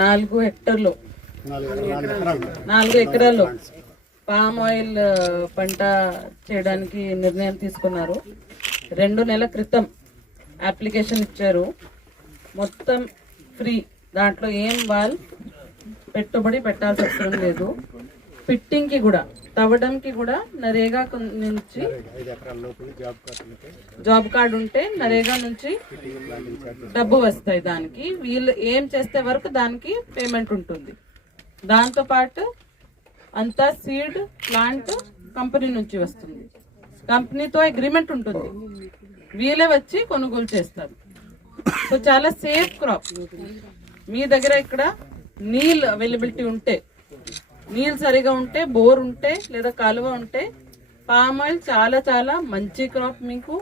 4 హెక్టర్లు 4 ఎకరాల్లో palm oil పంట చేయడానికి నిర్ణయం తీసుకున్నారు. 2 నెలల క్రితం అప్లికేషన్ ఇచ్చారు. మొత్తం ఫ్రీ, దాంట్లో ఏం పెట్టుబడి పెట్టాల్సిన అవసరం లేదు. ఫిట్టింగ్కి కూడా, తవ్వడంకి కూడా నరేగా నుంచి జాబ్ కార్డు ఉంటే నరేగా నుంచి డబ్బు వస్తాయి. దానికి వీళ్ళు ఏం చేస్తే వరకు దానికి పేమెంట్ ఉంటుంది. దాంతోపాటు అంతా సీడ్ ప్లాంట్ కంపెనీ నుంచి వస్తుంది. కంపెనీతో అగ్రిమెంట్ ఉంటుంది, వీళ్ళే వచ్చి కొనుగోలు చేస్తారు. సో చాలా సేఫ్ క్రాప్. మీ దగ్గర ఇక్కడ నీళ్ళు అవైలబిలిటీ ఉంటే, నీళ్ళు సరిగా ఉంటే, బోర్ ఉంటే లేదా కాలువ ఉంటే పామ్ ఆయిల్ చాలా చాలా మంచి క్రాప్. మీకు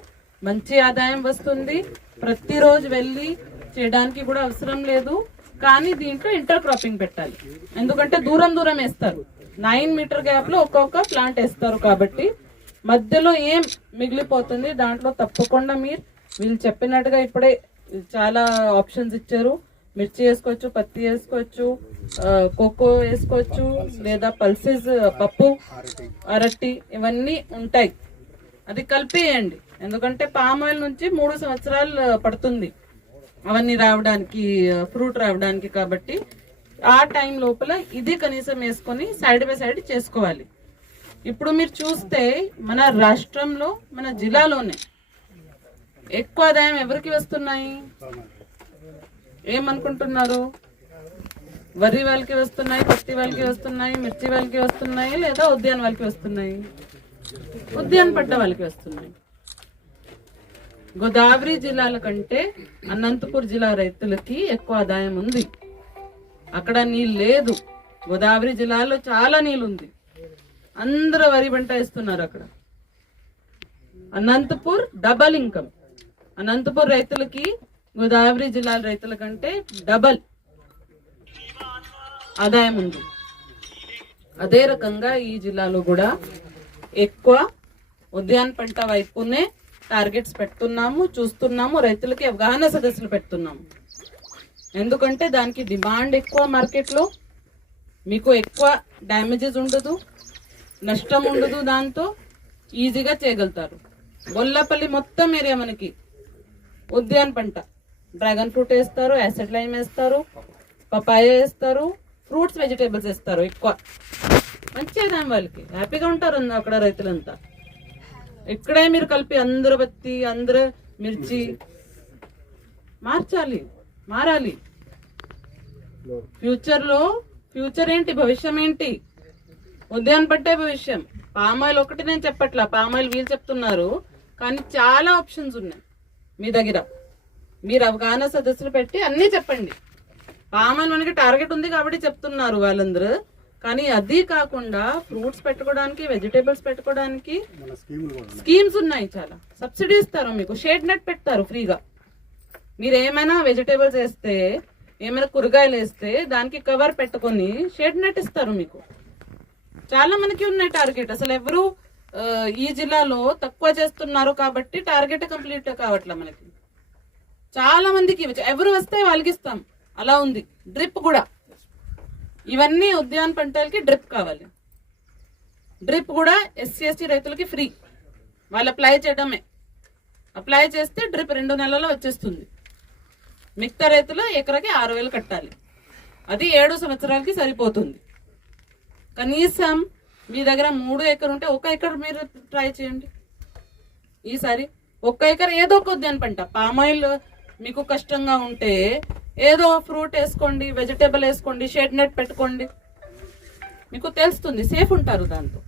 మంచి ఆదాయం వస్తుంది. ప్రతిరోజు వెళ్ళి చేయడానికి కూడా అవసరం లేదు. కానీ దీంట్లో ఇంటర్ క్రాపింగ్ పెట్టాలి, ఎందుకంటే దూరం దూరం వేస్తారు. 9 మీటర్ గ్యాప్ లో ఒక్కొక్క ప్లాంట్ వేస్తారు కాబట్టి మధ్యలో ఏం మిగిలిపోతుంది. దాంట్లో తప్పకుండా వీళ్ళు చెప్పినట్టుగా ఇప్పుడే చాలా ఆప్షన్స్ ఇచ్చారు. మిర్చి వేసుకోవచ్చు, పత్తి వేసుకోవచ్చు, కోకో వేసుకోవచ్చు, లేదా పల్సెస్, పప్పు, అరటి, ఇవన్నీ ఉంటాయి. అది కలిపేయండి, ఎందుకంటే పామ్ ఆయిల్ నుంచి 3 సంవత్సరాలు పడుతుంది అవన్నీ రావడానికి, ఫ్రూట్ రావడానికి. కాబట్టి ఆ టైం లోపల ఇది కనీసం వేసుకొని సైడ్ బై సైడ్ చేసుకోవాలి. ఇప్పుడు మీరు చూస్తే మన రాష్ట్రంలో, మన జిల్లాలోనే ఎక్కువ ఆదాయం ఎవరికి వస్తున్నాయి ఏమనుకుంటున్నారు? వరి వాళ్ళకి వస్తున్నాయి, పత్తి వాళ్ళకి వస్తున్నాయి, మిర్చి వాళ్ళకి వస్తున్నాయి, లేదా ఉద్యాన వాళ్ళకి వస్తున్నాయి? ఉద్యాన పంట వాళ్ళకి వస్తున్నాయి. గోదావరి జిల్లాల కంటే అనంతపూర్ జిల్లా రైతులకి ఎక్కువ ఆదాయం ఉంది. అక్కడ నీళ్ళు లేదు. గోదావరి జిల్లాలో చాలా నీళ్ళు ఉంది. అందరూ వరి పంట వేస్తున్నారు అక్కడ. Anantapur double income. అనంతపూర్ రైతులకి గోదావరి జిల్లాల రైతుల కంటే డబల్ ఆదాయం ఉంది. అదే రకంగా ఈ జిల్లాలో కూడా ఎక్కువ ఉద్యాన పంట వైపునే టార్గెట్స్ పెడుతున్నాము, చూస్తున్నాము. రైతులకి అవగాహన సదస్సులు పెడుతున్నాము, ఎందుకంటే దానికి డిమాండ్ ఎక్కువ మార్కెట్లో. మీకు ఎక్కువ డ్యామేజెస్ ఉండదు, నష్టం ఉండదు. దాంతో ఈజీగా చేయగలుగుతారు. గొల్లపల్లి మొత్తం ఏరియా మనకి ఉద్యాన పంట, డ్రాగన్ ఫ్రూట్ వేస్తారు, యాసిడ్ లైమ్ వేస్తారు, పపాయ వేస్తారు, ఫ్రూట్స్ వెజిటేబుల్స్ వేస్తారు. ఎక్కువ మంచి ఆదాయం వాళ్ళకి, హ్యాపీగా ఉంటారు అక్కడ రైతులంతా. ఇక్కడే మీరు కలిపి అందరూ పత్తి, అందరూ మిర్చి మారాలి. ఫ్యూచర్ ఏంటి, భవిష్యం ఏంటి? ఉద్యాన పట్టే భవిష్యం. పామాయిల్ ఒకటి నేను చెప్పట్లా, పామాయిల్ వీళ్ళు చెప్తున్నారు, కానీ చాలా ఆప్షన్స్ ఉన్నాయి మీ దగ్గర. మీరు అవగాహన సదస్సులు పెట్టి అన్నీ చెప్పండి. పామాయిల్ మనకి టార్గెట్ ఉంది కాబట్టి చెప్తున్నారు వాళ్ళందరూ. కానీ అది కాకుండా ఫ్రూట్స్ పెట్టుకోవడానికి, వెజిటేబుల్స్ పెట్టుకోవడానికి స్కీమ్స్ ఉన్నాయి. చాలా సబ్సిడీ ఇస్తారు మీకు. షేడ్ నెట్ పెడతారు ఫ్రీగా. మీరు ఏమైనా వెజిటేబుల్స్ వేస్తే, ఏమైనా కూరగాయలు వేస్తే దానికి కవర్ పెట్టుకొని షేడ్ నెట్ ఇస్తారు మీకు. చాలా మనకి ఉన్నాయి టార్గెట్. అసలు ఎవరు ఈ జిల్లాలో తక్కువ చేస్తున్నారు కాబట్టి టార్గెట్ కంప్లీట్ కావట్లే మనకి. చాలా మందికి ఎవరు వస్తే వాళ్ళకి ఇస్తాం, అలా ఉంది. డ్రిప్ కూడా, ఇవన్నీ ఉద్యాన పంటలకి డ్రిప్ కావాలి. డ్రిప్ కూడా ఎస్సీ ఎస్టీ రైతులకి ఫ్రీ. వాళ్ళు అప్లై చేయడమే. అప్లై చేస్తే డ్రిప్ 2 నెలల్లో వచ్చేస్తుంది. మిగతా రైతులు ఎకరకి 6,000 కట్టాలి. అది 7 సంవత్సరాలకి సరిపోతుంది. కనీసం మీ దగ్గర 3 ఎకర్ ఉంటే 1 ఎకర్ మీరు ట్రై చేయండి ఈసారి. 1 ఎకర్ ఏదో ఒక ఉద్యాన పంట. పామాయిల్ మీకు కష్టంగా ఉంటే ఏదో ఫ్రూట్ వేసుకోండి, వెజిటేబుల్ వేసుకోండి, షేడ్ నెట్ పెట్టుకోండి. మీకు తెలుస్తుంది, సేఫ్ ఉంటారు దాంతో.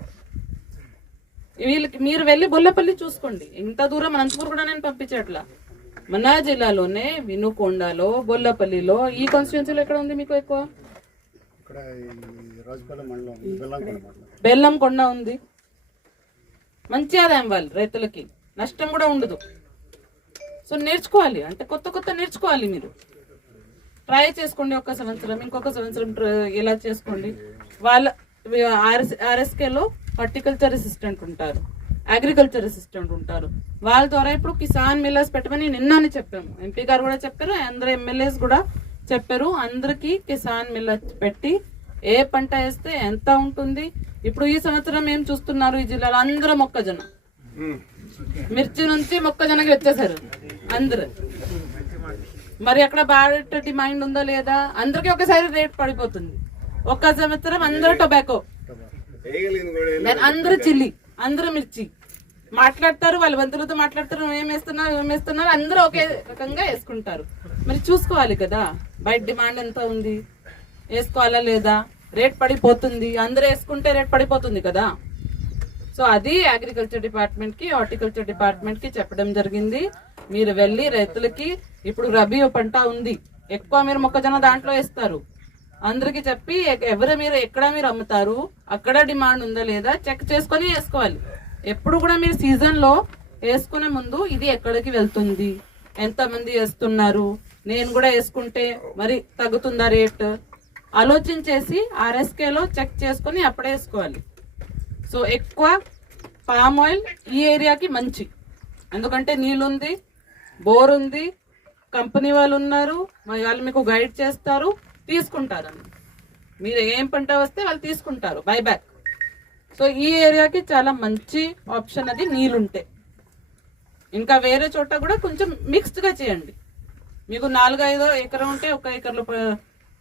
వీళ్ళకి మీరు వెళ్ళి బొల్లపల్లి చూసుకోండి. ఇంత దూరం అనంతపూర్ కూడా నేను పంపించట్లా. మన జిల్లాలోనే వినుకొండలో, బొల్లపల్లిలో, ఈ కాన్స్టిట్యున్సీలో ఎక్కడ ఉంది మీకు ఎక్కువ? బెల్లంకొండ ఉంది. మంచి ఆదాయం వాళ్ళు రైతులకి, నష్టం కూడా ఉండదు. సో నేర్చుకోవాలి, అంటే కొత్త నేర్చుకోవాలి. మీరు ట్రై చేసుకోండి. 1 సంవత్సరం, ఇంకొక సంవత్సరం ఇలా చేసుకోండి. వాళ్ళ ఆర్ఎస్కేలో హార్టికల్చర్ అసిస్టెంట్ ఉంటారు, అగ్రికల్చర్ అసిస్టెంట్ ఉంటారు. వాళ్ళ ద్వారా ఇప్పుడు కిసాన్ మిల్లర్స్ పెట్టమని నిన్ననే చెప్పాము. ఎంపీ గారు కూడా చెప్పారు, అందరూ ఎమ్మెల్యేస్ కూడా చెప్పారు. అందరికి కిసాన్ మిల్ పెట్టి ఏ పంట వేస్తే ఎంత ఉంటుంది. ఇప్పుడు ఈ సంవత్సరం ఏం చూస్తున్నారు, ఈ జిల్లాలో అందరూ మొక్కజొన్న, మిర్చి నుంచి మొక్కజొన్నకి వచ్చేసారు అందరు. మరి అక్కడ బాగా డిమాండ్ ఉందా లేదా, అందరికి ఒకసారి రేట్ పడిపోతుంది. ఒక్క సంవత్సరం అందరూ టొబాకో, అందరూ చిల్లి, అందరూ మిర్చి మాట్లాడతారు, వాళ్ళ బంధువులతో మాట్లాడతారు, ఏమేస్తున్నారు అందరూ ఒకే రకంగా వేసుకుంటారు. మరి చూసుకోవాలి కదా బయట డిమాండ్ ఎంత ఉంది, వేసుకోవాలా లేదా, రేట్ పడిపోతుంది, అందరూ వేసుకుంటే రేట్ పడిపోతుంది కదా. సో అది అగ్రికల్చర్ డిపార్ట్మెంట్ కి, హార్టికల్చర్ డిపార్ట్మెంట్ కి చెప్పడం జరిగింది. మీరు వెళ్ళి రైతులకి, ఇప్పుడు రబీ పంట ఉంది, ఎక్కువ మీరు మొక్కజొన్న దాంట్లో వేస్తారు, అందరికి చెప్పి మీరు ఎక్కడ మీరు అమ్ముతారు, అక్కడ డిమాండ్ ఉందా లేదా చెక్ చేసుకొని వేసుకోవాలి. ఎప్పుడు కూడా మీరు సీజన్ లో వేసుకునే ముందు ఇది ఎక్కడికి వెళ్తుంది, ఎంత మంది వేస్తున్నారు, నేను కూడా వేసుకుంటే మరి తగ్గుతుందా రేట్ ఆలోచించేసి RSK లో చెక్ చేసుకొని అప్పుడే వేసుకోవాలి. సో ఎక్కువ పామ్ ఆయిల్ ఈ ఏరియాకి మంచి, ఎందుకంటే నీళ్ళుంది, బోర్ ఉంది, కంపెనీ వాళ్ళు ఉన్నారు, వాళ్ళు మీకు గైడ్ చేస్తారు, తీసుకుంటారు. మీరు ఏం పంట వస్తే వాళ్ళు తీసుకుంటారు బైబ్యాక్. సో ఈ ఏరియాకి చాలా మంచి ఆప్షన్ అది నీళ్ళుంటే. ఇంకా వేరే చోట కూడా కొంచెం మిక్స్డ్ గా చేయండి. మీకు 4-5 ఎకరం ఉంటే 1 ఎకర్లో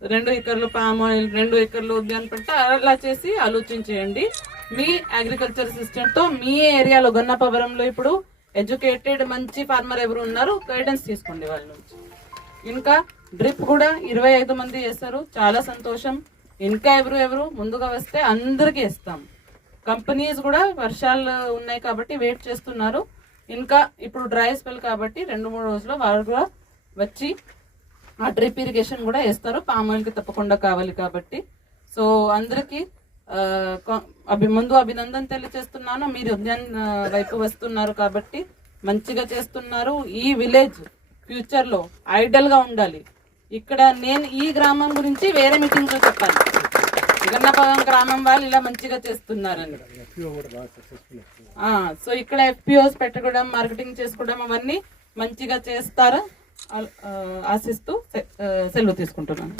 2 ఎకర్లు పామ్ ఆయిల్, 2 ఎకర్లు ఉద్యాన పంట, అలా చేసి ఆలోచించేయండి. మీ అగ్రికల్చర్ అసిస్టెంట్ తో మీ ఏరియాలో గన్నపవరంలో ఇప్పుడు ఎడ్యుకేటెడ్ మంచి ఫార్మర్ ఎవరు ఉన్నారు, గైడెన్స్ తీసుకోండి వాళ్ళ నుంచి. ఇంకా డ్రిప్ కూడా 25 మంది వేస్తారు, చాలా సంతోషం. ఇంకా ఎవరు ముందుగా వస్తే అందరికి ఇస్తాం. కంపెనీస్ కూడా వర్షాలు ఉన్నాయి కాబట్టి వెయిట్ చేస్తున్నారు. ఇంకా ఇప్పుడు డ్రై స్పెల్ కాబట్టి 2-3 రోజుల్లో వాళ్ళు కూడా వచ్చి ఆ డ్రిప్ ఇరిగేషన్ కూడా వేస్తారు. పామ్ ఆయిల్ కి తప్పకుండా కావాలి కాబట్టి. సో అందరికి ముందు అభినందన తెలియజేస్తున్నాను. మీరు ఉద్యాన వైపు వస్తున్నారు కాబట్టి మంచిగా చేస్తున్నారు. ఈ విలేజ్ ఫ్యూచర్ లో ఐడల్ గా ఉండాలి. ఇక్కడ నేను ఈ గ్రామం గురించి వేరే మీటింగ్ లో చెప్పాను, గన్నపవరం గ్రామం వాళ్ళు ఇలా మంచిగా చేస్తున్నారని. సో ఇక్కడ FPOs పెట్టుకోవడం, మార్కెటింగ్ చేసుకోవడం అవన్నీ మంచిగా చేస్తారా ఆశిస్తూ సెలవు తీసుకుంటున్నాను.